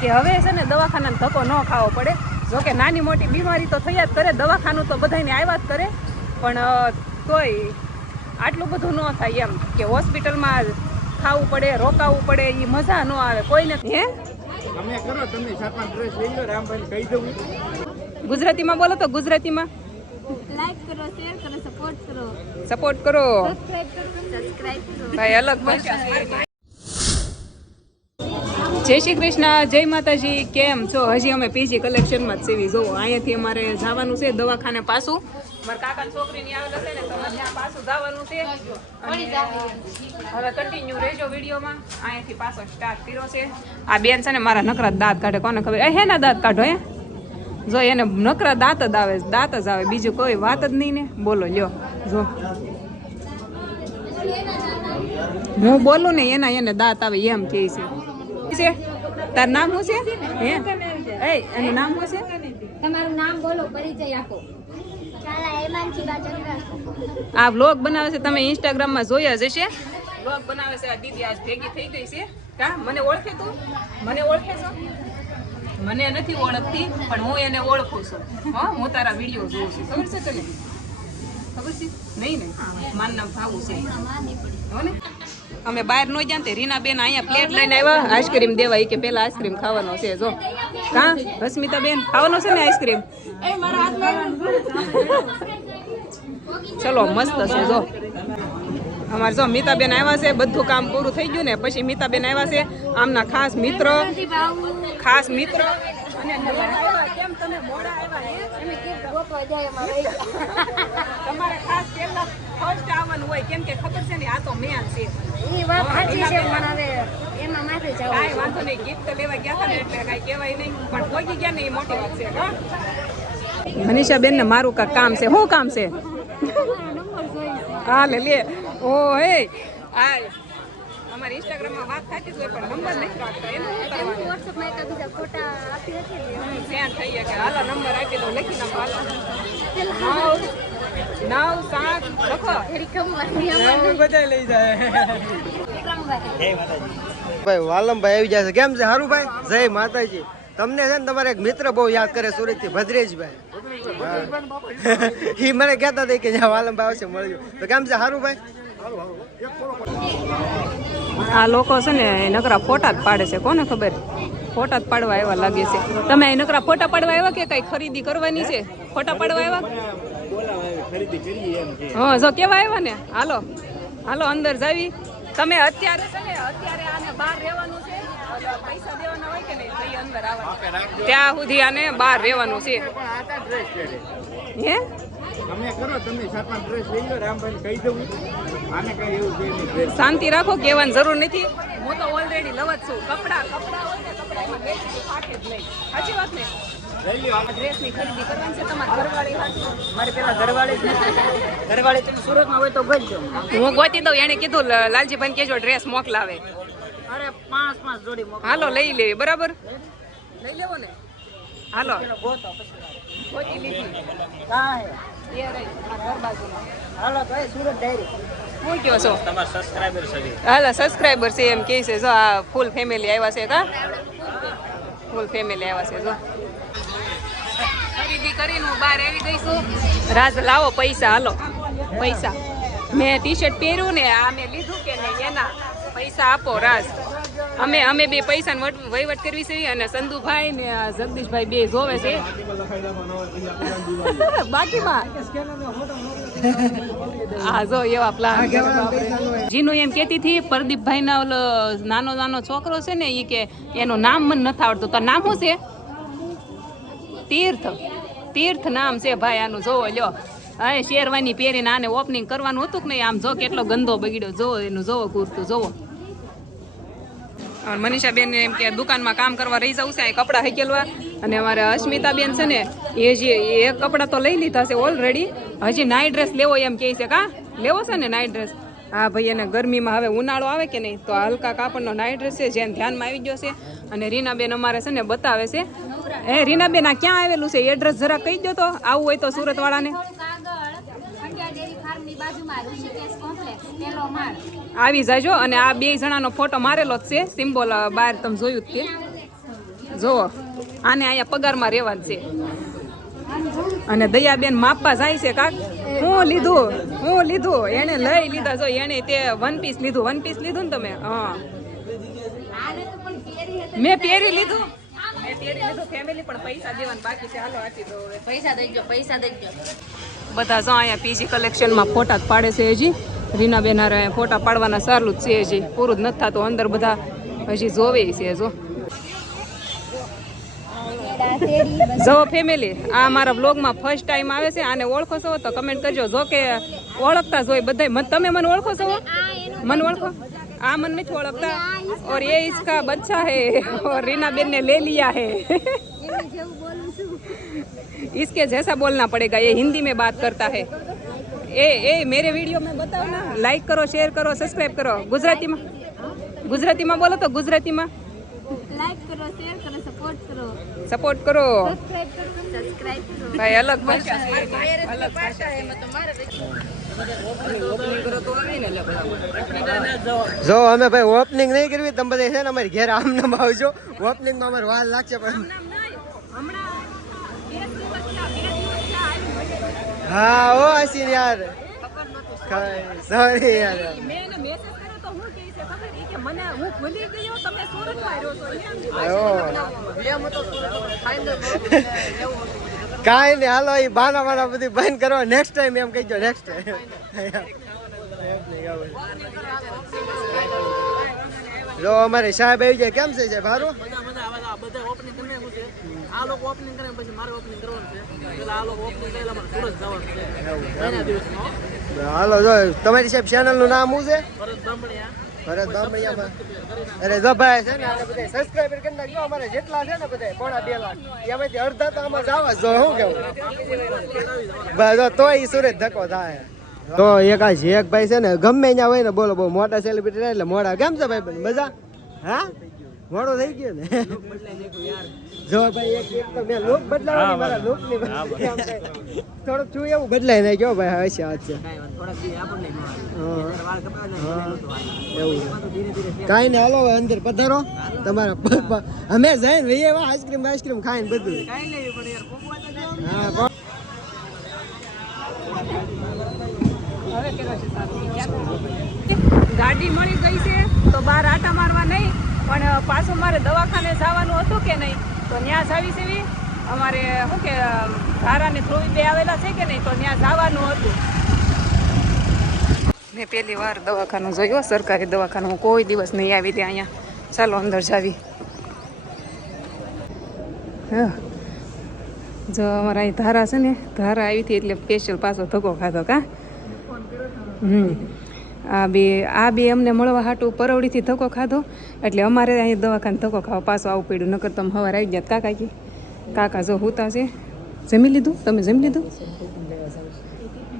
કે હવે છે ને દવાખાનાનો ધક્કો ન ખાવો પડે. જોકે નાની મોટી બીમારી તો થયા જ કરે, દવાખાનું તો બધાને આવ્યા જ કરે, પણ તોય આટલું બધું ન થાય એમ કે હોસ્પિટલમાં ખાવું પડે, રોકાવું પડે, એ મજા ન આવે કોઈને. હે તમે કરો, તમે 7-8 ડ્રેસ લઈ લો, રામભાઈને કહી દઉં. ગુજરાતીમાં બોલો તો. ગુજરાતીમાં લાઈક કરો, શેર કરો, સપોર્ટ કરો, સપોર્ટ કરો, સબસ્ક્રાઇબ કરો. ભાઈ અલગ ભાષા છે. જય શ્રી કૃષ્ણ, જય માતાજી. કેમ છો? હજી અમે પીજી કલેક્શનમાં જ સેવી. જોવો અહીંયાથી અમારે જવાનું છે દવાખાને પાછું. મારા કાકાની છોકરીની આવેલ હશે ને તો ત્યાં પાછું જવાનું છે. હવે કન્ટિન્યુ રહેજો વિડીયોમાં. અહીંયાથી પાછો સ્ટાર્ટ કર્યો છે. આ બેન છે ને મારા નકરા દાંત કાઢે, કોને ખબર? હે ના દાંત કાઢો હે. જો એને નકરા દાંત જ આવે, દાંત જ આવે, બીજું કોઈ વાત જ નહીં ને. બોલો લ્યો, જો હું બોલું ને એના એને દાંત આવે એમ કે છે. તાર નામ શું છે? હે એ એનું નામ શું છે? તમારું નામ બોલો, પરિચય આપો. આ વ્લોગ બનાવે છે, તમે ઇન્સ્ટાગ્રામમાં જોયા જ હશે. વ્લોગ બનાવે છે આ દીદી, આજ ભેગી થઈ ગઈ છે. કા મને ઓળખે તું? મને ઓળખે છો? મને નથી ઓળખતી પણ હું એને ઓળખું છું. હા, હું તારા વિડીયો જોઉં છું. ખબર છે તને? ખબર છે? નહીં ને? મારું નામ ભાવું છે. હો ને? અમે બહાર ન જાણતે રીના બેન અહીંયા પ્લેટ લઈને આવ્યા આઈસ્ક્રીમ દેવા. કે પેલા આઈસ્ક્રીમ ખાવાનો છે. જો કા રશ્મિતા બેન ખાવાનો છે ને આઈસ્ક્રીમ? ચલો મસ્ત છે. જો અમારે જો મીતાબેન આવ્યા છે, બધું કામ પૂરું થઈ ગયું ને પછી મીતાબેન આવ્યા છે, આમના ખાસ મિત્ર. અને કેમ તમે મોડા આવ્યા? તમારે ખાસ પહેલા ફર્સ્ટ આવવાનું હોય, કેમ કે ખબર છે ને આ તો મેન છે. કાંઈ વાંધો નહીં, ગિફ્ટ લેવા ગયા હતા ને એટલે કાંઈ કહેવાય નહીં, પણ પહોંચી ગયા ને એ મોટી વાત છે. મનીષા બેન ને મારું કાંઈ કામ છે. શું કામ છે? હા લે ઓ હે આ અમારી ઇન્સ્ટાગ્રામમાં વાત થતી હોય પણ નંબર નથી રાખતા. એનું શું કરવાનું? વોટ્સએપમાં એકાબીજા ફોટા આપી હતી. સેન્ડ થઈ ગયા કે હાલો નંબર આપી દો, લખી નાખો. હાલો 9 7 લખો. બધા લઈ જાય. ભાઈ વાલમભાઈ આવી જાય છે. કેમ છે? સારું ભાઈ? જય માતાજી. તમને છે ને તમારે એક મિત્ર બહુ યાદ કરે સુરત થી, ભદ્રેશભાઈ. એ મને કહેતા હતા કે જ્યાં વાલમભાઈ આવશે મળ્યું. તો કેમ છે? સારું ભાઈ? આ લોકો છે ને નકરા ફોટા જ પાડે છે. કોને ખબર? ફોટા જ પાડવા આવ્યા લાગે છે. તમે નકરા ફોટા પાડવા આવ્યા કે કઈ ખરીદી કરવાની છે? ફોટા પાડવા આવ્યા? હા જો કેવા આવ્યા ને. હાલો હાલો અંદર જાવી. તમે અત્યારે છે ને અત્યારે આને બહાર રહેવાનું છે, પૈસા દેવાના હોય કે નહીં તો અંદર આવવાનું, ત્યાં સુધી આને બહાર રહેવાનું છે. હે તમે કરો, તમે 7-8 ડ્રેસ લઈ લો, રામભાઈને કહી દઉં. આને કઈ એવું છે નહીં. શાંતિ રાખો, કહેવાની જરૂર નથી. હું તો ઓલરેડી લવ જ છું. કપડા હોય ને કપડામાં વેચી પાકે જ નહીં. સાચી વાત ને? ડ્રેસની ખરીદી કરવાની છે તમારે ઘરવાળી સાથે? મારે પેલા ઘરવાળી તમે સુરતમાં હોય તો ગોતજો. હું ગોતી દઉં. એને કીધું લાલજીભાઈ કેજો ડ્રેસ મોકલાવે. અરે 5 જોડી હાલો લઈ લેવી. બરાબર લઈ લેવો ને. હાલો ગોતી લીધી. હાલો તો સુરત ડાયરી. શું કહો છો? તમારા સબસ્ક્રાઇબર છે. હાલો સબસ્ક્રાઈબર છે એમ કહે છે. જો આ ફૂલ ફેમિલી આવ્યા છે. કા ફૂલ ફેમિલી આવ્યા છે. જો ખરીદી કરીને હું બહાર આવી ગઈ છું. રાજ લાવો પૈસા. હાલો પૈસા. મેં ટી શર્ટ પહેર્યું ને આ મેં લીધું કે નહીં એના પૈસા આપો રાજ. અમે બે પૈસાનો વહીવટ કરવી છે અને સંધુભાઈ ને જગદીશભાઈ બે જોવે છે બાકીમાં. હા જો એવા પ્લાન. જીનું એમ કેતી હતી પ્રદીપભાઈ ના ઓલો નાનો છોકરો છે ને એ કે એનું નામ મને નથી આવડતું. તો નામ શું છે? તીર્થ નામ છે ભાઈ આનું. જોવો લ્યો. હા શેરવાની પહેરીને આને ઓપનિંગ કરવાનું હતું કે નહીં. આમ જો કેટલો ગંદો બગડ્યો. જોવો એનું. જોવો કુર્તું જોવો. મનીષા બેન એમ કે દુકાનમાં કામ કરવા રહી જવું છે કપડાં હકેલવા. અને અમારે અસ્મિતાબેન છે ને એ જે એક કપડાં તો લઈ લીધા છે ઓલરેડી. હજી નાઇટ ડ્રેસ લેવો એમ કહે છે. કા લેવો છે ને નાઇટ ડ્રેસ? હા ભાઈ એને ગરમીમાં હવે ઉનાળો આવે કે નહીં તો હલકા કાપડનો નાઇટ ડ્રેસ છે જેને ધ્યાનમાં આવી ગયો છે. અને રીનાબેન અમારે છે ને બતાવે છે. રીનાબેન આ ક્યાં આવેલું છે? એડ્રેસ જરા કહી દો તો. આવું હોય તો સુરત વાળાને. આવી જાજો. અને આ બે જણાનો ફોટો મારેલો જ છે સિમ્બોલ બહાર, તમે જોયું જ તે. જો આને અહીંયા પગારમાં રહેવાનું છે અને દયાબેન માપવા જાય છે કાક હું લીધું એને લઈ લીધા જો એને તે વન પીસ લીધું ને તમે હા મેં પહેરી લીધું ફેમિલી પણ પૈસા દેવાના બાકી છે હાલો આપી દો હવે. પૈસા દેજો બધા જો અહીંયા પીજી કલેક્શનમાં ફોટા જ પાડે છે હજી રીનાબેન હારે ફોટા પાડવાના સારું જ છે હજી પૂરું જ નથી થતું અંદર બધા હજી જોવે છે જો ફેમિલી આ મારા વ્લોગમાં ફર્સ્ટ ટાઈમ આવે છે આને ઓળખો છો તો કમેન્ટ કરજો જો કે ઓળખતા જ હોય બધા તમે મને ઓળખો છો મને ઓળખો આ मन नहीं ओळखता और ये इसका बच्चा है और रीना बेन ने ले लिया है इसके जैसा बोलना पड़ेगा ये हिंदी में बात करता है ए मेरे वीडियो में बताओ ना लाइक करो शेयर करो सब्सक्राइब करो गुजराती में बोलो तो गुजराती में લાઈક કરો શેર કરો सपोर्ट करो સબસ્ક્રાઇબ કરો भाई अलग भाषा है अलग भाषा है જો અમે ભાઈ ઓપનિંગ નહીં કરવી તમે બધા છે ને અમારી ઘેર આમ નામ આવજો ઓપનિંગમાં અમારે વાર લાગશે પણ હા ઓ આશીર યાર સોરી યાર કાંઈ નહીં હાલો એ બાના બધી બંધ કરો નેક્સ્ટ ટાઈમ એમ કહીજો નેક્સ્ટ જો અમારે સાહેબ આવી જાય કેમ છે સાહેબ સારું હાલો જો તમારી સાહેબ ચેનલ નું નામ શું છે ભરત બામણિયા અરે જો ભાઈ છે ને આને બધા સબસ્ક્રાઇબર કરી નાખજો અમારે જેટલા છે ને બધા 2.5 લાખ એમાંથી અડધા તો આમાં જ આવા જો શું કેવું બસ તોય ઈ સુરત ધક્કો થાય તો એક આ શેખભાઈ છે ને ગમે ત્યાં હોય ને બોલો બહુ મોટા સેલિબ્રિટી એટલે મોડા કેમ છે ભાઈ મજા હા મોડો થઈ ગયો ને જો ભાઈ એક તો મેં લુક બદલાવાની મારા લુક ની થોડુંક છું એવું બદલાય નહીં કયો ભાઈ હશે આજ છે એવું કાંઈ ને હાલો અંદર પધારો તમારા પગ અમે જઈને ભાઈ એવા આઈસ્ક્રીમ ખાઈને બધું હા ગાડી મળી ગઈ છે તો બહાર આટા મારવા નહીં પણ પાછું મારે દવાખાને જવાનું હતું કે નહીં તો ત્યાં જાવી સેવી અમારે શું કે ધારાને ધ્રુવી બે આવેલા છે કે નહીં તો ત્યાં જવાનું હતું મેં પહેલી વાર દવાખાનું જોયું સરકારી દવાખાનું હું કોઈ દિવસ નહીં આવી ત્યાં અહીંયા ચાલો અંદર જાવી હા જો અમારા અહીં ધારા છે ને ધારા આવી હતી એટલે સ્પેશિયલ પાછો ધક્કો ખાધો કા આ બે અમને મળવા હાટું પરવડીથી ધક્કો ખાધો એટલે અમારે અહીં દવાખાને ધક્કો ખાવા પાછો આવું પડ્યું નકર તમે સવારે આવી જાત કાકા જો હુતા છે જમી લીધું તમે જમી લીધું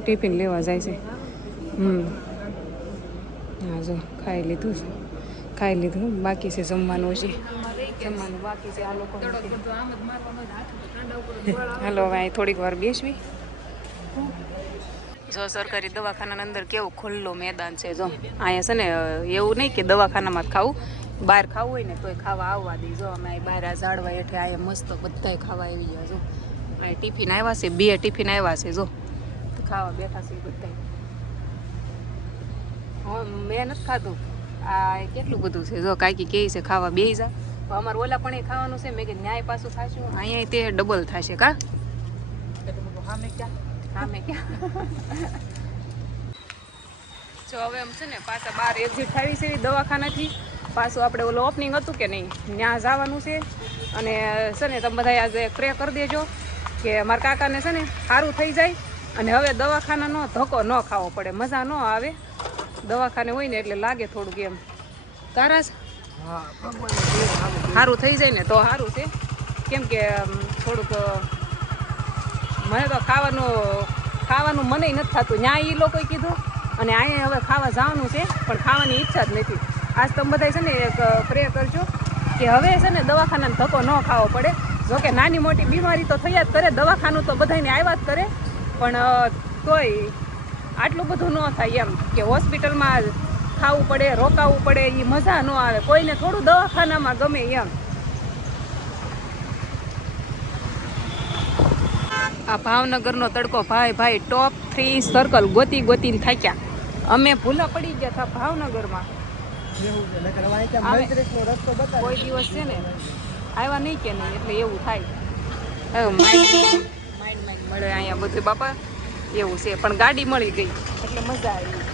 ટિફિન લેવા જાય છે હા જો ખાઈ લીધું બાકી છે જમવાનું છે બાકી છે આ લોકો હાલો હવે અહીં થોડીક વાર બેસવી જો સરકારી દવાખાનાની અંદર કેવું ખુલ્લું મેદાન છે જો અહીંયા છે ને એવું નહીં કે દવાખાનામાં જ ખાવું બહાર ખાવું હોય ને તોય ખાવા આવવા દે જો અમે અહીં બહાર આ ઝાડવા હેઠે અહીંયા મસ્ત બધાય ખાવા આવી ગયા જો અહીં ટિફિન આવ્યા છે 2 ટિફિન આવ્યા છે જો ખાવા બેઠા છે બધાય હા મેં નથી ખાધું આ કેટલું બધું છે જો કાંઈકી કહે છે ખાવા બેસી જા અમારે ઓલા પણ એ ખાવાનું છે મેં કે ન્યાય પાછું ખાશું અહીંયા તે ડબલ થશે કા હા મેં ક્યાં જો હવે એમ છે ને પાછા બહાર એક્ઝિટ થાવી છે દવાખાનાથી પાછું આપણે ઓલું ઓપનિંગ હતું કે નહીં ત્યાં જવાનું છે અને છે ને તમે બધા આજે પ્રે કરી દેજો કે મારા કાકાને છે ને સારું થઈ જાય અને હવે દવાખાનાનો ધક્કો ન ખાવો પડે મજા ન આવે દવાખાને હોય ને એટલે લાગે થોડુંક એમ તારા સારું થઈ જાય ને તો સારું છે કેમ કે થોડુંક મને તો ખાવાનું મને નથી થતું ત્યાં એ લોકોએ કીધું અને અહીંયા હવે ખાવા જવાનું છે પણ ખાવાની ઈચ્છા જ નથી આજ તમે બધા છે ને એક પ્રે કરજો કે હવે છે ને દવાખાનાનો ધક્કો ન ખાવો પડે જોકે નાની મોટી બીમારી તો થયા જ કરે દવાખાનું તો બધાને આવ્યા જ કરે પણ તોય આટલું બધું ન થાય એમ કે હોસ્પિટલમાં ખાવું પડે રોકાવું પડે એ મજા ન આવે કોઈને થોડું દવાખાનામાં ગમે એમ આ ભાવનગરનો તડકો ભાઈ ટોપ 3 સર્કલ ગોતીને થાક્યા. અમે ભૂલા પડી ગયા હતા ભાવનગરમાં. એવું છે નકર હવે અહીંયા આવે. મંત્રીનો રસ્તો બતાવે કોઈ દિવસ છે ને આવ્યા નહીં કે નહીં એટલે એવું થાય. હવે માઇન્ડ મળે અહીંયા બધું બાપા એવું છે. પણ ગાડી મળી ગઈ એટલે મજા આવી.